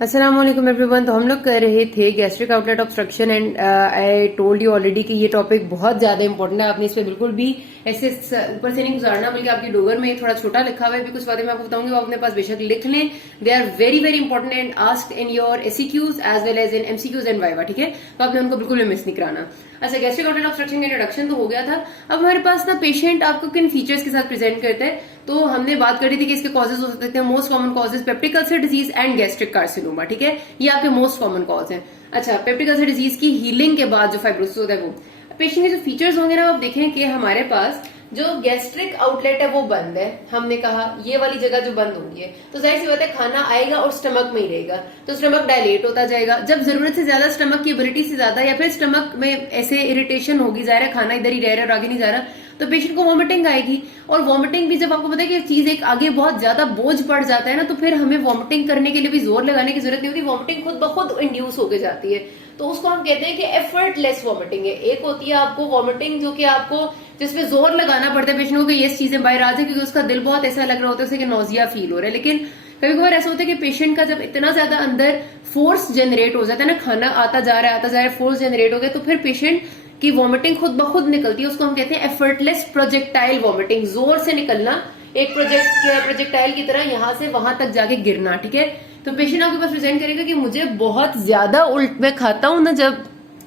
अस्सलाम वालेकुम एवरीवन। तो हम लोग कर रहे थे gastric outlet obstruction and I told you already कि ये टॉपिक बहुत ज्यादा इंपॉर्टेंट है। आपने इस पे बिल्कुल भी ऐसे ऊपर से नहीं गुजारना, बल्कि आपकी डोगर में थोड़ा छोटा लिखा हुआ है भी कुछ बातें मैं आपको बताऊंगी, वो अपने पास बेशक लिख लें। They are very very important and asked in your SCQs as well as in MCQs and viva. ठीक है, तो आपने उनको बिल्कुल भी मिस नहीं कराना। अच्छा, गैस्ट्रिक आउटलेट ऑब्स्ट्रक्शन का इंट्रोडक्शन तो हो गया था। अब हमारे पास ना पेशेंट आपको किन फीचर्स के साथ प्रेजेंट करता है, तो हमने बात करी थी कि इसके कॉजेज हो सकते हैं। Most common causes peptic ulcer disease and gastric carcinoma. ठीक है, ये आपके मोस्ट कॉमन कॉज हैं। अच्छा, पेप्टिक अल्सर डिजीज की हीलिंग के बाद जो फाइब्रोसिस होता है वो पेशेंट के जो फीचर्स होंगे ना, आप देखें कि हमारे पास जो गैस्ट्रिक आउटलेट है वो बंद है। हमने कहा ये वाली जगह जो बंद होगी है, तो जाहिर सी बात है खाना आएगा और स्टमक में ही रहेगा, तो स्टमक डायलेट होता जाएगा। जब जरूरत से ज्यादा स्टमक की एबिलिटी से ज्यादा या फिर स्टमक में ऐसे इरिटेशन होगी, जाहिर है खाना इधर ही रह रहा है और आगे नहीं जा रहा, तो पेशेंट को वॉमिटिंग आएगी। और वॉमिटिंग भी जब आपको पता है कि चीज एक आगे बहुत ज्यादा बोझ पड़ जाता है ना, तो फिर हमें वॉमिटिंग करने के लिए भी जोर लगाने की जरूरत नहीं होती। वॉमिटिंग खुद ब खुद इंड्यूस होकर जाती है, तो उसको हम कहते हैं कि एफर्टलेस वॉमिटिंग है। एक होती है आपको वॉमिटिंग जो कि आपको जिसपे जोर लगाना पड़ता है पेशेंट को कि ये चीजें बाहर आ जाए, क्योंकि उसका दिल बहुत ऐसा लग रहा होता है उसे कि नौजिया फील हो रहा है। लेकिन कभी कभार ऐसा होता है कि पेशेंट का जब इतना ज्यादा अंदर फोर्स जनरेट हो जाता है ना, खाना आता जा रहा है फोर्स जनरेट हो गया, तो फिर पेशेंट की वॉमिटिंग खुद ब खुद निकलती है। उसको हम कहते हैं एफर्टलेस प्रोजेक्टाइल वॉमिटिंग, जोर से निकलना एक प्रोजेक्टाइल की तरह यहां से वहां तक जाके गिरना। ठीक है, तो पेशेंट आपके पास प्रेजेंट करेगा कि मुझे बहुत ज्यादा मैं खाता हूं ना, जब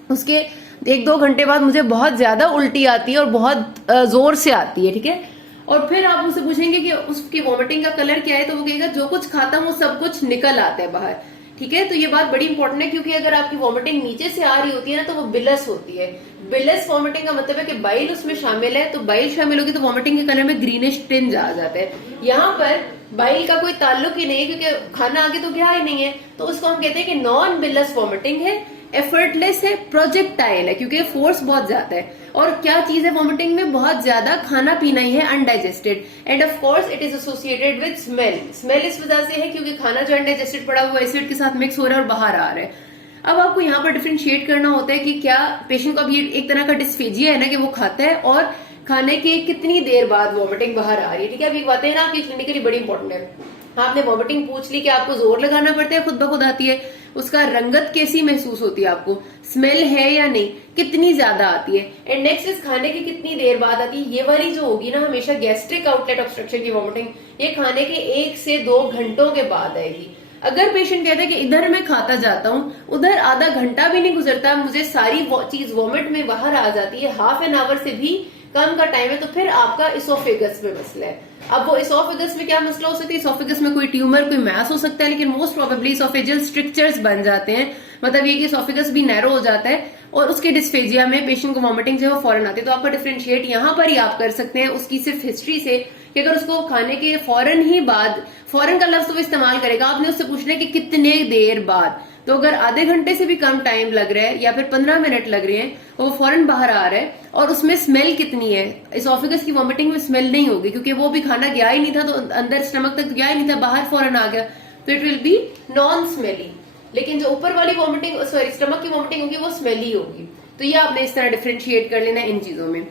उसके 1-2 घंटे बाद मुझे बहुत ज्यादा उल्टी आती है और बहुत जोर से आती है। ठीक है, और फिर आप उससे पूछेंगे कि उसकी वॉमिटिंग का कलर क्या है, तो वो कहेगा जो कुछ खाता हूँ वो सब कुछ निकल आता है बाहर। ठीक है, तो ये बात बड़ी इंपॉर्टेंट है, क्योंकि अगर आपकी वॉमिटिंग नीचे से आ रही होती है ना, तो वो बिलस होती है। बिलस वॉमिटिंग का मतलब है कि बाइल उसमें शामिल है, तो बाइल शामिल होगी तो वॉमिटिंग के कलर में ग्रीनिश टिंज आ जाता है। यहाँ पर बाइल का कोई ताल्लुक ही नहीं है, क्योंकि खाना आगे तो गया ही नहीं है, तो उसको हम कहते हैं कि नॉन बिलस वॉमिटिंग है, एफर्टलेस है, प्रोजेक्टाइल है, क्योंकि फोर्स बहुत ज्यादा है। और क्या चीज है वॉमिटिंग में, बहुत ज्यादा खाना पीना ही है, undigested. End of course it is associated with smell. Smell इस वजह से है क्योंकि खाना जो अनडाइजेस्टेड पड़ा हुआ एसिड के साथ मिक्स हो रहा है और बाहर आ रहा है। अब आपको यहाँ पर डिफ्रेंशिएट करना होता है कि क्या पेशेंट को अब ये एक तरह का डिस्फेजिया है ना, कि वो खाता है और खाने के कितनी देर बाद वॉमिटिंग बाहर आ रही है। ठीक है, अब ये बातें ना आपकी क्लिनिकली बड़ी इंपॉर्टेंट है। आपने वॉमिटिंग पूछ ली कि आपको जोर लगाना पड़ता है खुद ब खुद आती है, उसका रंगत कैसी महसूस होती है आपको, स्मेल है या नहीं, कितनी ज्यादा आती है, एंड नेक्स्ट इस खाने की कितनी देर बाद आती है। ये वाली जो होगी ना हमेशा गैस्ट्रिक आउटलेट ऑब्स्ट्रक्शन की वॉमिटिंग, ये खाने के 1 से 2 घंटों के बाद आएगी। अगर पेशेंट कहता है कि इधर मैं खाता जाता हूँ, उधर आधा घंटा भी नहीं गुजरता, मुझे सारी चीज वॉमिट में बाहर आ जाती है, हाफ एन आवर से भी कम का टाइम है, तो फिर आपका इसोफेगस में मसला है। अब वो इसोफेगस में क्या मसला हो सकता है, इसोफेगस में कोई ट्यूमर, कोई मैस हो सकता है, लेकिन मोस्ट प्रोबेबली इसोफेजियल स्ट्रिक्चर्स बन जाते हैं। मतलब ये कि इसोफेगस भी नैरो हो जाता है और उसके डिस्फेजिया में पेशेंट को वॉमिटिंग जो है वो फौरन आती है। तो आपका डिफरेंशिएट यहाँ पर ही आप कर सकते हैं उसकी सिर्फ हिस्ट्री से, कि अगर उसको खाने के फौरन ही बाद, फौरन का लफ्ज तो वो इस्तेमाल करेगा, आपने उससे पूछना है कि कितने देर बाद। तो अगर आधे घंटे से भी कम टाइम लग रहा है या फिर 15 मिनट लग रहे हैं, वो फौरन बाहर आ रहा है और उसमें स्मेल कितनी है, इसोफेगस की वॉमिटिंग में स्मेल नहीं होगी, क्योंकि वो भी खाना गया ही नहीं था, तो अंदर स्टमक तक गया ही नहीं था, बाहर फौरन आ गया, तो it will be non smelly. लेकिन जो ऊपर वाली वॉमिटिंग, सॉरी स्टमक की वॉमिटिंग होगी वो स्मेली होगी। तो ये आपने इस तरह डिफरेंशिएट कर लेना इन चीजों में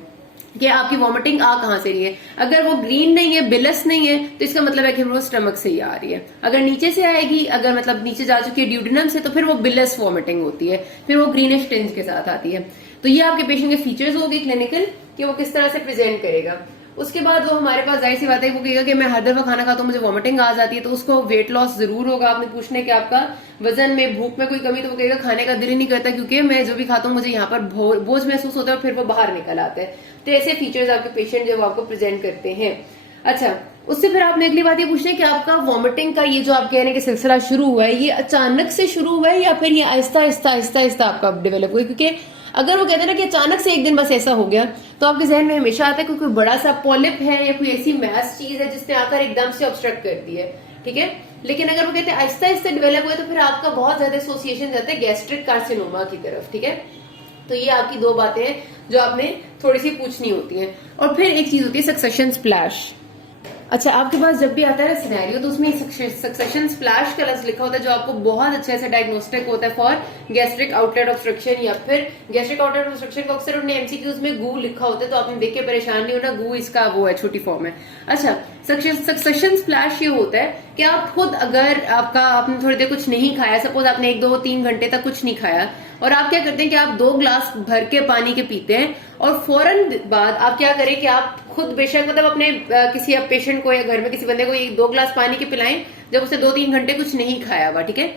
कि आपकी वॉमिटिंग आ कहां से रही है। अगर वो ग्रीन नहीं है, बिलस नहीं है, तो इसका मतलब है कि वो स्टमक से ही आ रही है। अगर नीचे से आएगी, अगर मतलब नीचे जा चुकी है ड्यूडेनम से, तो फिर वो बिलस वॉमिटिंग होती है, फिर वो ग्रीनिश टिंज के साथ आती है। तो ये आपके पेशेंट के फीचर्स हो गए क्लिनिकल, कि वो किस तरह से प्रेजेंट करेगा। उसके बाद वो हमारे पास जाहिर सी बात है, वो कहेगा कि मैं हर दफा खाना खाता हूँ मुझे वॉमिटिंग आ जाती है, तो उसको वेट लॉस जरूर होगा। आपने पूछना है कि आपका वजन में, भूख में कोई कमी, तो वो कहेगा खाने का दिल ही नहीं करता, क्योंकि मैं जो भी खाता हूँ मुझे यहाँ पर बोझ महसूस होता है और फिर वो बाहर निकल आता है। तो ऐसे फीचर्स आपके पेशेंट जो आपको प्रेजेंट करते हैं। अच्छा, उससे फिर आपने अगली बात ये पूछना है कि आपका वॉमिटिंग का ये जो आप कह रहे हैं कि सिलसिला शुरू हुआ है, ये अचानक से शुरू हुआ है या फिर ये आहिस्ता आहिस्ता आहिस्ता आहिस्ता आपका डेवलप हुआ है। क्योंकि अगर वो कहते हैं ना कि अचानक से एक दिन बस ऐसा हो गया, तो आपके जहन में हमेशा आता है कि कोई बड़ा सा पॉलिप है या कोई ऐसी मैस चीज है जिसने आकर एकदम से ऑब्स्ट्रक्ट कर दी है। ठीक है, लेकिन अगर वो कहते हैं आहिस्ता आहिस्ता डेवलप हुआ है, तो फिर आपका बहुत ज्यादा एसोसिएशन जाता है गैस्ट्रिक कार्सिनोमा की तरफ। ठीक है, तो ये आपकी 2 बातें हैं जो आपने थोड़ी सी पूछनी होती हैं। और फिर एक चीज होती है सक्सेशन स्प्लैश। अच्छा, आपके पास जब भी आता है सिनेरियो, तो उसमें सक्सेशन स्प्लैश का लफ्ज लिखा होता है, जो आपको बहुत अच्छे से डायग्नोस्टिक होता है फॉर गैस्ट्रिक आउटलेट ऑब्स्ट्रक्शन। या फिर गैस्ट्रिक आउटलेट ऑब्स्ट्रक्शन का अक्सर उन्हें एमसीक्यूज में गू लिखा होता है, तो आपने देख के परेशान नहीं होना, गू इसका वो है, छोटी फॉर्म है। अच्छा, सक्सेशन स्प्लैश ये होता है कि आप खुद अगर आपने थोड़ी देर कुछ नहीं खाया, सपोज आपने 1-2-3 घंटे तक कुछ नहीं खाया और आप क्या करते हैं कि आप 2 ग्लास भर के पानी के पीते हैं और फौरन बाद आप क्या करें कि आप खुद बेशक मतलब अपने किसी पेशेंट को या घर में किसी बंदे को 2 ग्लास पानी के पिलाएं जब उसने 2-3 घंटे कुछ नहीं खाया हुआ, ठीक है।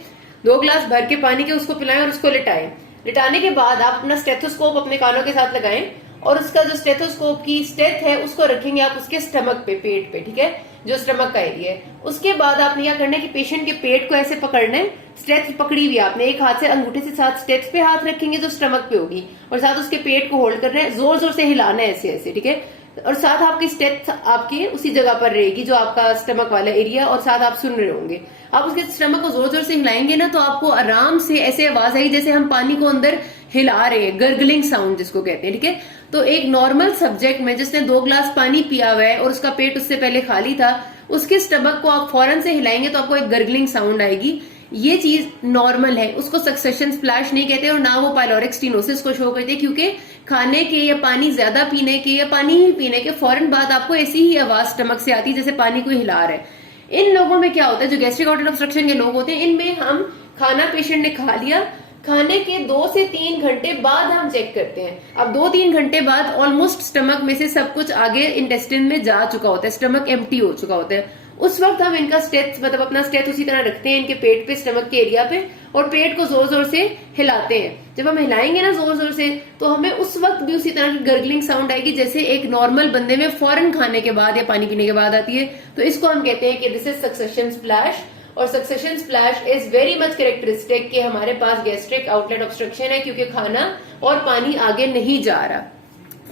2 ग्लास भर के पानी के उसको पिलाएं और उसको लिटाएं। लिटाने के बाद आप अपना स्टेथोस्कोप अपने कानों के साथ लगाएं और उसका जो स्टेथोस्कोप की स्टेथ है उसको रखेंगे आप उसके स्टमक पे, पेट पे, ठीक है, जो स्टमक का एरिया है। उसके बाद आपने क्या करना है कि पेशेंट के पेट को ऐसे पकड़ना है, स्टेथ पकड़ी हुई आपने एक हाथ से, अंगूठे से साथ स्टेथ पे हाथ रखेंगे जो स्टमक पे होगी और साथ उसके पेट को होल्ड करना है, जोर जोर से हिलाना है ऐसे ऐसे, ठीक है। और साथ आपकी स्टेथ आपके उसी जगह पर रहेगी जो आपका स्टमक वाला एरिया, और साथ आप सुन रहे होंगे। आप उसके स्टमक को जोर जोर से हिलाएंगे ना तो आपको आराम से ऐसे आवाज आएगी जैसे हम पानी को अंदर हिला रहे हैं, गर्गलिंग साउंड जिसको कहते हैं, ठीक है। तो एक नॉर्मल सब्जेक्ट में जिसने 2 ग्लास पानी पिया हुआ है और उसका पेट उससे पहले खाली था, उसके स्टमक को आप फौरन से हिलाएंगे तो आपको एक गर्गलिंग साउंड आएगी। ये चीज नॉर्मल है, उसको सक्सेशन स्प्लैश नहीं कहते और ना वो पाइलोरिक स्टेनोसिस को शो करते, क्योंकि खाने के या पानी ज्यादा पीने के या पानी ही पीने के फौरन बाद आपको ऐसी ही आवाज स्टमक से आती है जैसे पानी को हिला रहा है। इन लोगों में क्या होता है, जो गैस्ट्रिक आउटलेट ऑब्स्ट्रक्शन के लोग होते हैं, इनमें हम खाना पेशेंट ने खा लिया, खाने के 2 से 3 घंटे बाद हम चेक करते हैं। अब 2-3 घंटे बाद ऑलमोस्ट स्टमक में से सब कुछ आगे इंटेस्टाइन में जा चुका होता है, स्टमक एम्प्टी हो चुका होता है। उस वक्त हम इनका स्टेथ मतलब अपना स्टेथ उसी तरह रखते हैं इनके पेट पे, स्टमक के एरिया पे, और पेट को जोर जोर से हिलाते हैं। जब हम हिलाएंगे ना जोर जोर से तो हमें उस वक्त भी उसी तरह की गर्गलिंग साउंड आएगी जैसे एक नॉर्मल बंदे में फौरन खाने के बाद या पानी पीने के बाद आती है। तो इसको हम कहते हैं कि दिस इज सक्सेशन स्प्लैश। और succession splash is very much characteristic कि हमारे पास गैस्ट्रिक आउटलेट ऑब्स्ट्रक्शन है क्योंकि खाना और पानी आगे नहीं जा रहा,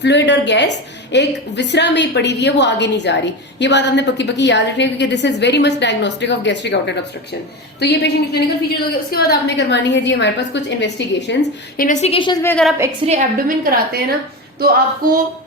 फ्लूइड और गैस एक विसरा में ही पड़ी हुई है, वो आगे नहीं जा रही। ये बात आपने पक्की पक्की याद रखनी है क्योंकि this is very much diagnostic of gastric outlet obstruction. तो ये पेशेंट की क्लिनिकल फीचर्स हो गए। उसके बाद आपने करवानी है जी हमारे पास कुछ इन्वेस्टिगेशंस में अगर आप एक्सरे एब्डोमेन कराते हैं ना तो आपको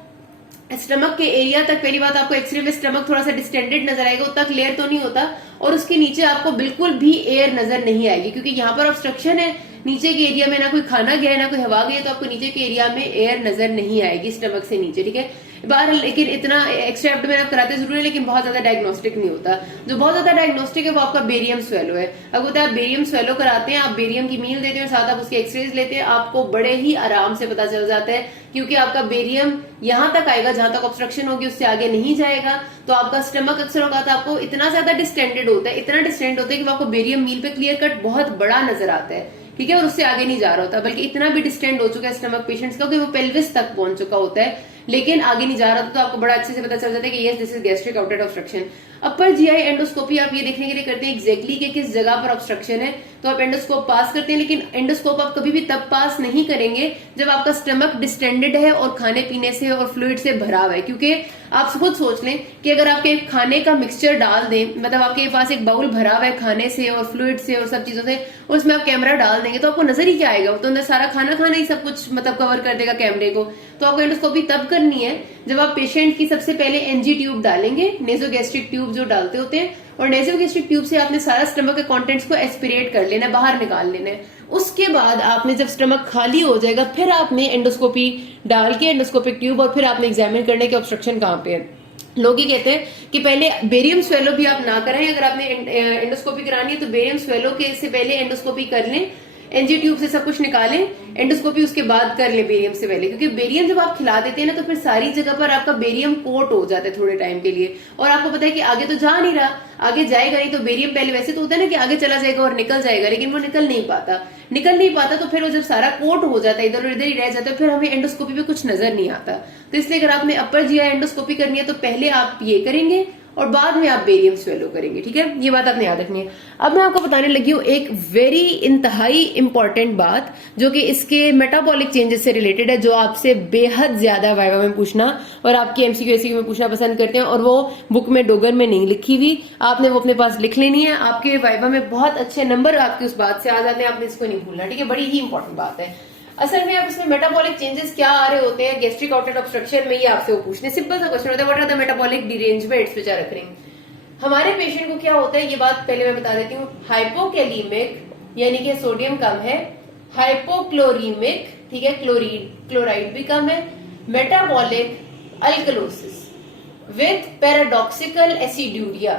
स्टमक के एरिया तक, पहली बात आपको एक्सरे में स्टमक थोड़ा सा डिस्टेंडेड नजर आएगा, उतना क्लियर तो नहीं होता, और उसके नीचे आपको बिल्कुल भी एयर नजर नहीं आएगी क्योंकि यहाँ पर ऑब्स्ट्रक्शन है। नीचे के एरिया में ना कोई खाना गया है ना कोई हवा गई है, तो आपको नीचे के एरिया में एयर नजर नहीं आएगी स्टमक से नीचे, ठीक है। बाहर लेकिन इतना एक्सरे एब्डोमेन आप कराते जरूर है लेकिन बहुत ज्यादा डायग्नोस्टिक नहीं होता। जो बहुत ज्यादा डायग्नोस्टिक है वो आपका बेरियम स्वेलो है। अब होता है आप बेरियम स्वेलो कराते हैं, आप बेरियम की मील देते हैं और साथ आप उसके एक्सरेज लेते हैं, आपको बड़े ही आराम से पता चल जाता है क्योंकि आपका बेरियम यहां तक आएगा जहां तक ऑब्स्ट्रक्शन होगी, उससे आगे नहीं जाएगा। तो आपका स्टमक अक्सर होगा तो आपको इतना ज्यादा डिस्टेंडेड होता है, इतना डिस्टेंड होता है कि आपको बेरियम मील पे क्लियर कट बहुत बड़ा नजर आता है, ठीक है, और उससे आगे नहीं जा रहा होता, बल्कि इतना भी डिस्टेंड हो चुका है स्टमक पेशेंट्स का कि वो पेल्विस तक पहुंच चुका होता है लेकिन आगे नहीं जा रहा था। तो आपको बड़ा अच्छे से पता चल जाता है कि yes this is gastric outlet obstruction. Upper GI endoscopy आप ये देखने के लिए करते हैं एग्जैक्टली कि किस जगह पर ऑब्स्ट्रक्शन है, तो आप एंडोस्कोप पास करते हैं, लेकिन एंडोस्कोप आप कभी भी तब पास नहीं करेंगे जब आपका स्टमक डिस्टेंडेड है और खाने पीने से और फ्लूइड से भरा हुआ है। क्योंकि आप खुद सोच लें कि अगर आपके खाने का मिक्सचर डाल दें, मतलब आपके पास एक बाउल भरा हुआ है खाने से और फ्लूइड से और सब चीजों से, उसमें आप कैमरा डाल देंगे तो आपको नजर ही क्या आएगा, वो तो अंदर सारा खाना खाना ही सब कुछ मतलब कवर कर देगा कैमरे को। तो आपको एंडोस्कोपी तब करनी है जब आप पेशेंट की सबसे पहले एनजी ट्यूब डालेंगे, नेजोगैस्ट्रिक ट्यूब जो डालते होते हैं, और नेजोगैस्ट्रिक ट्यूब से आपने सारा स्टमक के कंटेंट्स को एस्पिरेट कर लेना है, बाहर निकाल लेना है। उसके बाद आपने जब स्टमक खाली हो जाएगा फिर आपने एंडोस्कोपी डाल के एंडोस्कोपिक ट्यूब और फिर आपने एग्जामिन करने के ऑब्स्ट्रक्शन कहाँ पे है। लोग ये कहते हैं कि पहले बेरियम स्वेलो भी आप ना करें, अगर आपने एंडोस्कोपी करानी है तो बेरियम स्वेलो के से पहले एंडोस्कोपी कर लें, एनजी ट्यूब से सब कुछ निकालें, एंडोस्कोपी उसके बाद कर ले बेरियम से पहले, क्योंकि बेरियम जब आप खिला देते हैं ना तो फिर सारी जगह पर आपका बेरियम कोट हो जाता है थोड़े टाइम के लिए, और आपको पता है कि आगे तो जा नहीं रहा, आगे जाएगा नहीं। तो बेरियम पहले वैसे तो होता है ना कि आगे चला जाएगा और निकल जाएगा, लेकिन वो निकल नहीं पाता। तो फिर वो जब सारा कोट हो जाता है, इधर और इधर ही रह जाता है, फिर हमें एंडोस्कोपी में कुछ नजर नहीं आता। तो इसलिए अगर आपने अपर जीआई एंडोस्कोपी करनी है तो पहले आप ये करेंगे और बाद में आप बेरियम स्वेलो करेंगे, ठीक है। ये बात आपने याद रखनी है। अब मैं आपको बताने लगी हूँ एक वेरी इंतहाई इंपॉर्टेंट बात जो कि इसके मेटाबॉलिक चेंजेस से रिलेटेड है, जो आपसे बेहद ज्यादा वाइवा में पूछना और आपकी एमसीक्यू एसक्यू में पूछना पसंद करते हैं, और वो बुक में डोगर में नहीं लिखी हुई, आपने वो अपने पास लिख लेनी है। आपके वाइवा में बहुत अच्छे नंबर आपकी उस बात से आ जाते हैं, आपने इसको नहीं भूलना, ठीक है। बड़ी ही इंपॉर्टेंट बात है। असल में अब इसमें मेटाबॉलिक चेंजेस क्या आ रहे होते हैं गैस्ट्रिक आउटलेट ऑब्स्ट्रक्शन में, ये आपसे वो पूछने सिंपल सा क्वेश्चन होता है, what are the metabolic derangements which are occurring. हमारे पेशेंट को क्या होता है ये बात पहले मैं बता देती हूँ। हाइपोकैलिमिक यानी कि सोडियम कम है, हाइपोक्लोरीमिक, ठीक है, क्लोराइड भी कम है, metabolic alkalosis. With paradoxical aciduria.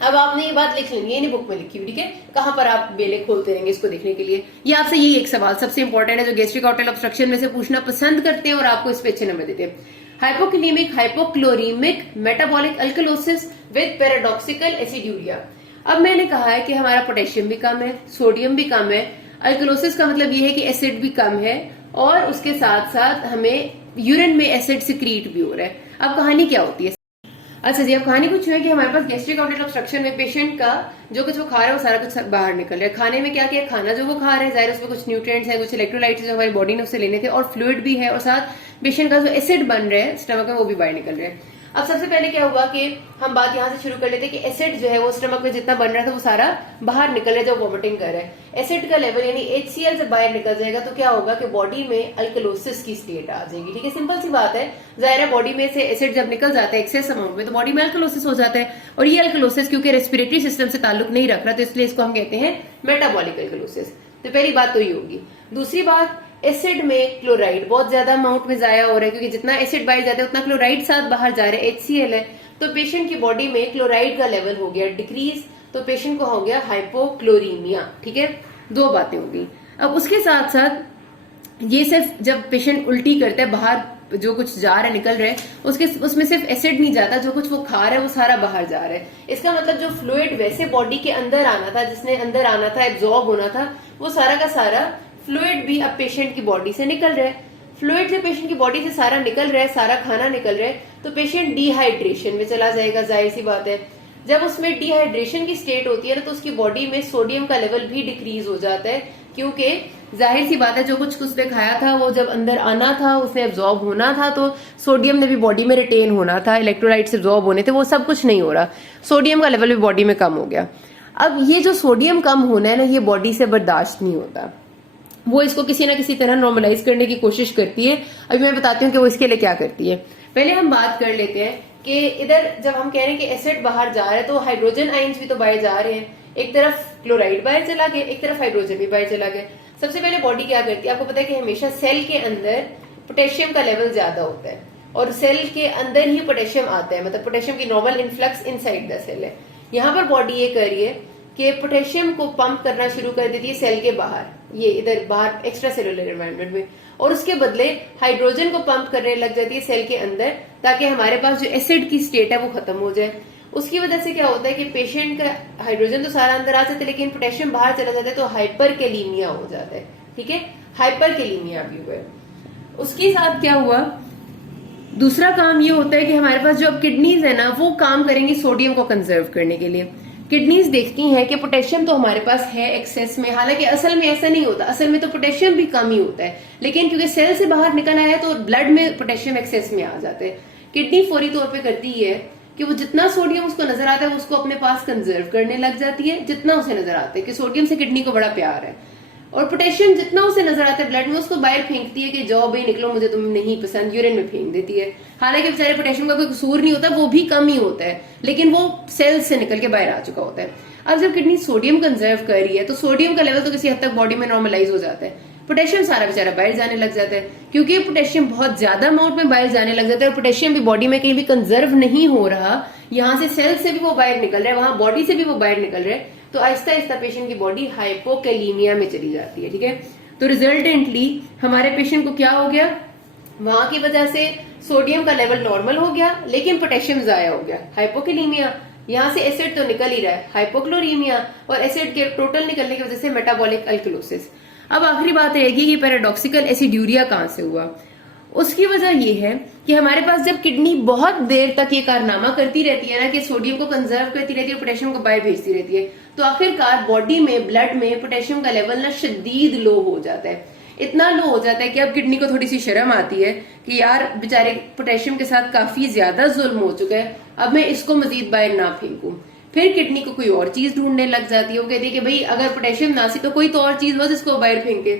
अब आपने ये बात लिख लेनी है, ये बुक में लिखी हुई, ठीक है। कहां पर आप बेले खोलते रहेंगे इसको देखने के लिए। ये आपसे यही एक सवाल सबसे इंपॉर्टेंट है जो गैस्ट्रिक आउटलेट ऑब्स्ट्रक्शन में से पूछना पसंद करते हैं और आपको इस पे अच्छे नंबर देते हैं। हाइपोक्लिमिक हाइपोक्लोरीमिक metabolic alkalosis with paradoxical aciduria. अब मैंने कहा है कि हमारा पोटेशियम भी कम है, सोडियम भी कम है, अल्कलोसिस का मतलब ये है कि एसिड भी कम है और उसके साथ साथ हमें यूरिन में एसिड सिक्रीट भी हो रहा है। अब कहानी क्या होती है? अच्छा जी, अब कहानी कुछ है कि हमारे पास गैस्ट्रिक आउटलेट ऑब्स्ट्रक्शन में पेशेंट का जो कुछ वो खा रहा है वो सारा कुछ बाहर निकल रहा है। खाने में क्या क्या खाना जो वो खा रहे हैं, जाहिर उसमें कुछ न्यूट्रिएंट्स है, कुछ इलेक्ट्रोलाइट्स जो हमारी बॉडी ने उससे लेने थे, और फ्लूइड भी है, और साथ पेशेंट का जो एसिड बन रहे हैं स्टमक में वो भी बाहर निकल रहे हैं। अब सबसे पहले क्या हुआ कि हम बात यहाँ से शुरू कर लेते हैं कि एसिड जो है वो स्टमक में जितना बन रहा था वो सारा बाहर निकल रहा है, जो वॉमिटिंग कर रहा है। एसिड का लेवल यानी HCl जब बाहर निकल जाएगा तो क्या होगा कि बॉडी में अल्कलोसिस की स्टेट आ जाएगी, ठीक है। सिंपल सी बात है, जाहिर है बॉडी में से एसिड जब निकल जाता है एक्सेस अमाउंट में तो बॉडी में अल्कलोसिस हो जाता है, और ये अल्कलोसिस क्योंकि रेस्पिरेटरी सिस्टम से ताल्लुक नहीं रख रहा तो इसलिए इसको हम कहते हैं मेटाबॉलिक अल्कलोसिस। तो पहली बात तो ये होगी। दूसरी बात, एसिड में क्लोराइड बहुत ज्यादा अमाउंट में जाया हो रहा है, क्योंकि जितना एसिड बाहर जाता है उतना क्लोराइड साथ बाहर जा रहा है, HCl है, तो पेशेंट की बॉडी में क्लोराइड का लेवल हो गया डिक्रीज, तो पेशेंट को हो गया हाइपोक्लोरीमिया, ठीक है। दो बातें होगी। अब उसके साथ साथ ये सिर्फ जब पेशेंट उल्टी करता है, बाहर जो कुछ जा रहा है निकल रहा है उसमें सिर्फ एसिड नहीं जाता, जो कुछ वो खा रहा है वो सारा बाहर जा रहा है। इसका मतलब जो फ्लूइड वैसे बॉडी के अंदर आना था, जिसने अंदर आना था, एब्जॉर्ब होना था, वो सारा का सारा फ्लूइड भी अब पेशेंट की बॉडी से निकल रहा है। फ्लूइड से पेशेंट की बॉडी से सारा निकल रहा है, सारा खाना निकल रहा है, तो पेशेंट डिहाइड्रेशन में चला जाएगा, जाहिर सी बात है। जब उसमें डिहाइड्रेशन की स्टेट होती है ना तो उसकी बॉडी में सोडियम का लेवल भी डिक्रीज हो जाता है, क्योंकि जाहिर सी बात है जो कुछ उसने खाया था वो जब अंदर आना था, उसने एब्जॉर्ब होना था, तो सोडियम ने भी बॉडी में रिटेन होना था, इलेक्ट्रोलाइट्स एब्जॉर्ब होने थे, वो सब कुछ नहीं हो रहा, सोडियम का लेवल भी बॉडी में कम हो गया। अब ये जो सोडियम कम होना है ना, ये बॉडी से बर्दाश्त नहीं होता, वो इसको किसी ना किसी तरह नॉर्मलाइज करने की कोशिश करती है। अभी मैं बताती हूँ कि वो इसके लिए क्या करती है। पहले हम बात कर लेते हैं कि इधर जब हम कह रहे हैं कि एसिड बाहर जा रहा है तो हाइड्रोजन आयंस भी तो बाहर जा रहे हैं, एक तरफ क्लोराइड बाहर चला गया, एक तरफ हाइड्रोजन भी बाहर चला गया। सबसे पहले बॉडी क्या करती है, आपको पता है कि हमेशा सेल के अंदर पोटेशियम का लेवल ज्यादा होता है और सेल के अंदर ही पोटेशियम आता है, मतलब पोटेशियम की normal influx inside the cell है। यहाँ पर बॉडी ये कर रही है कि पोटेशियम को पंप करना शुरू कर देती है सेल के बाहर, ये इधर बाहर एक्स्ट्रा सेलुलर एनवायरनमेंट में, और उसके बदले हाइड्रोजन को पंप करने लग जाती है सेल के अंदर, ताकि हमारे पास जो एसिड की स्टेट है वो खत्म हो जाए। उसकी वजह से क्या होता है कि पेशेंट का हाइड्रोजन तो सारा अंदर आ जाता है लेकिन पोटेशियम बाहर चला जाता है, तो हाइपरकेलीमिया हो जाता है, ठीक है। हाइपरकेलीमिया भी हुआ है। उसके साथ क्या हुआ, दूसरा काम ये होता है कि हमारे पास जो अब किडनीज है ना वो काम करेंगी सोडियम को कंजर्व करने के लिए। किडनीज देखती हैं कि पोटेशियम तो हमारे पास है एक्सेस में, हालांकि असल में ऐसा नहीं होता, असल में तो पोटेशियम भी कम ही होता है, लेकिन क्योंकि सेल से बाहर निकल आया है तो ब्लड में पोटेशियम एक्सेस में आ जाते हैं। किडनी फौरी तौर पे करती है कि वो जितना सोडियम उसको नजर आता है वो उसको अपने पास कंजर्व करने लग जाती है, जितना उसे नजर आता है कि सोडियम से किडनी को बड़ा प्यार है, और पोटेशियम जितना उसे नजर आता है ब्लड में उसको बाहर फेंकती है कि जाओ भाई निकलो, मुझे तुम नहीं पसंद, यूरिन में फेंक देती है। हालांकि बेचारे पोटेशियम का कोई कसूर नहीं होता, वो भी कम ही होता है, लेकिन वो सेल से निकल के बाहर आ चुका होता है। अब जब किडनी सोडियम कंजर्व कर रही है तो सोडियम का लेवल तो किसी हद तक बॉडी में नॉर्मलाइज हो जाता है, पोटेशियम सारा बेचारा बाहर जाने लग जाता है, क्योंकि पोटेशियम बहुत ज्यादा अमाउंट में बाहर जाने लग जाता है और पोटेशियम भी बॉडी में कहीं भी कंजर्व नहीं हो रहा, यहाँ से सेल से भी वो बाहर निकल रहा है, वहां बॉडी से भी वो बाहर निकल रहा है, तो आहिस्ता आहिस्ता पेशेंट की बॉडी हाइपोकैलीमिया में चली जाती है, ठीक है। तो रिजल्टेंटली हमारे पेशेंट को क्या हो गया, वहां की वजह से सोडियम का लेवल नॉर्मल हो गया लेकिन पोटेशियम जाया हो गया, हाइपोकैलीमिया। यहाँ से एसिड तो निकल ही रहा है, हाइपोक्लोरीमिया, और एसिड के टोटल निकलने की वजह से मेटाबॉलिक अल्कलोसिस। अब आखिरी बात रहेगी कि पैराडॉक्सिकल एसिड्यूरिया कहां से हुआ। उसकी वजह यह है कि हमारे पास जब किडनी बहुत देर तक ये कारनामा करती रहती है ना कि सोडियम को कंजर्व करती रहती है, पोटेशियम को बाहर भेजती रहती है, तो आखिरकार बॉडी में ब्लड में पोटेशियम का लेवल ना शदीद लो हो जाता है, इतना लो हो जाता है कि अब किडनी को थोड़ी सी शर्म आती है कि यार बेचारे पोटेशियम के साथ काफी ज्यादा जुल्म हो चुका है, अब मैं इसको मजीद बाहर ना फेंकूं। फिर किडनी को कोई और चीज ढूंढने लग जाती है, वो कहती है कि भाई अगर पोटेशियम ना सी तो कोई तो और चीज हो जिसको बाहर फेंके।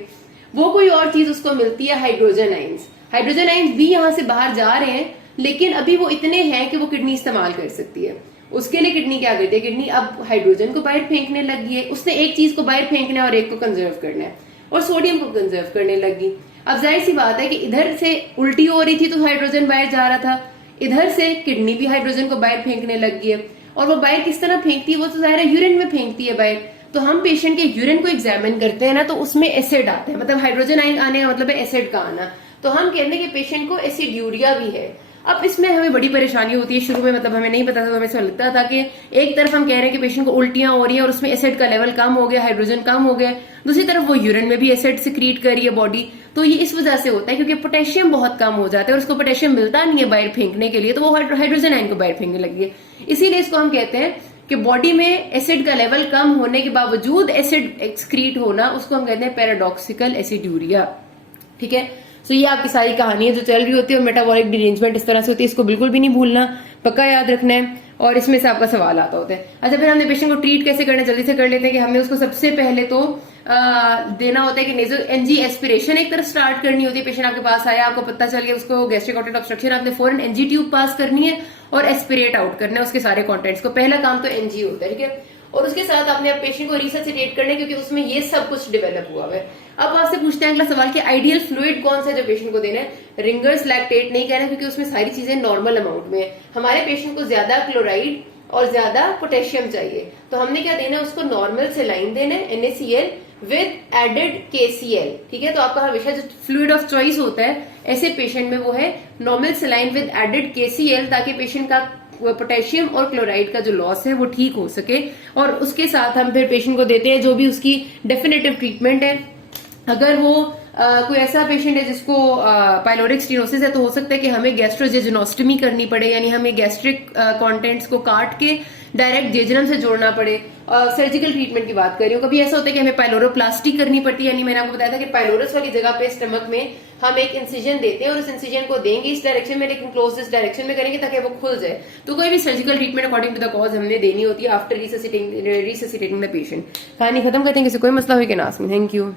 वो कोई और चीज उसको मिलती है हाइड्रोजन आयंस। हाइड्रोजन आयंस भी यहाँ से बाहर जा रहे हैं लेकिन अभी वो इतने हैं कि वो किडनी इस्तेमाल कर सकती है। उसके लिए किडनी क्या करती है, किडनी अब हाइड्रोजन को बाहर फेंकने लगी है, उसने एक चीज को बाहर फेंकना है और एक को कंजर्व करना है, और सोडियम को कंजर्व करने लगी। अब जाहिर सी बात है कि इधर से उल्टी हो रही थी तो हाइड्रोजन बाहर जा रहा था, इधर से किडनी भी हाइड्रोजन को बाहर फेंकने लग गई है, और वो बाहर किस तरह फेंकती है, वो तो जाहिर है यूरिन में फेंकती है बाहर। तो हम पेशेंट के यूरिन को एग्जामिन करते हैं ना, तो उसमें एसिड आते हैं, मतलब हाइड्रोजन आयन आने का मतलब है एसिड का आना। तो हम कहते हैं कि पेशेंट को एसिड्यूरिया भी है। अब इसमें हमें बड़ी परेशानी होती है शुरू में, मतलब हमें नहीं पता था, तो हमें ऐसा लगता था कि एक तरफ हम कह रहे हैं कि पेशेंट को उल्टियां हो रही है और उसमें एसिड का लेवल कम हो गया, हाइड्रोजन कम हो गया, दूसरी तरफ वो यूरिन में भी एसिड सिक्रीट कर रही है बॉडी। तो ये इस वजह से होता है क्योंकि पोटेशियम बहुत कम हो जाता है और उसको पोटेशियम मिलता नहीं है बाहर फेंकने के लिए, तो वो हाइड्रोजन आयन को बाहर फेंकने लगी है। इसीलिए इसको हम कहते हैं कि बॉडी में एसिड का लेवल कम होने के बावजूद एसिड एक्सक्रीट होना, उसको हम कहते हैं पैराडॉक्सिकल एसिड्यूरिया। ठीक है, तो ये आपकी सारी कहानी है जो चल रही होती है, और मेटाबॉलिक डिरेंजमेंट इस तरह से होती है, इसको बिल्कुल भी नहीं भूलना, पक्का याद रखना है। और इसमें से आपका सवाल आता होता है। अच्छा, फिर हमने पेशेंट को ट्रीट कैसे करना है, जल्दी से कर लेते हैं कि हमें उसको सबसे पहले तो देना होता है कि नेजो एनजी एस्पिरेशन एक तरफ स्टार्ट करनी होती है। पेशेंट आपके पास आया, आपको पता चल गया उसको गैस्ट्रिक आउटलेट ऑब्स्ट्रक्शन, आपने फौरन एनजी ट्यूब पास करनी है और एस्पिरेट आउट करना है उसके सारे कंटेंट्स को। पहला काम तो एनजी होता है, ठीक है। और उसके साथ आपने पेशेंट को रिससिटेट करना है क्योंकि उसमें ये सब कुछ डेवलप हुआ है। अब आपसे पूछते हैं अगला सवाल कि आइडियल फ्लूइड कौन सा है जो पेशेंट को देना है। रिंगर्स लैक्टेट नहीं कहना क्योंकि उसमें सारी चीजें नॉर्मल अमाउंट में है। हमारे पेशेंट को ज्यादा क्लोराइड और ज्यादा पोटेशियम चाहिए, तो हमने क्या देना है उसको, नॉर्मल सेलाइन देना है NaCl विद एडेड KCl। ठीक है, तो आपका हमेशा जो फ्लूइड ऑफ चॉइस होता है ऐसे पेशेंट में वो है normal saline with added KCl, ताकि पेशेंट का पोटेशियम और क्लोराइड का जो लॉस है वो ठीक हो सके। और उसके साथ हम फिर पेशेंट को देते हैं जो भी उसकी डेफिनेटिव ट्रीटमेंट है। अगर वो कोई ऐसा पेशेंट है जिसको पाइलोरिक स्टेनोसिस है, तो हो सकता है कि हमें गैस्ट्रोजेजुनोस्टमी करनी पड़े, यानी हमें गैस्ट्रिक कंटेंट्स को काट के डायरेक्ट जेजुनम से जोड़ना पड़े। सर्जिकल ट्रीटमेंट की बात कर रही हूँ। कभी ऐसा होता है कि हमें पाइलोरोप्लास्टी करनी पड़ती है, यानी मैंने आपको बताया था कि पाइलोरस वाली जगह पे स्टमक में हम एक इंसिजन देते हैं और उस इंसिजन को देंगे इस डायरेक्शन में, लेकिन क्लोज इस डायरेक्शन में करेंगे ताकि वो खुल जाए। तो कोई भी surgical treatment according to the cause हमने देनी होती है आफ्टर रिससिटेटिंग द पेशेंट। कहानी खत्म करते हैं, किसी कोई मसला हुई के नाम में। Thank you.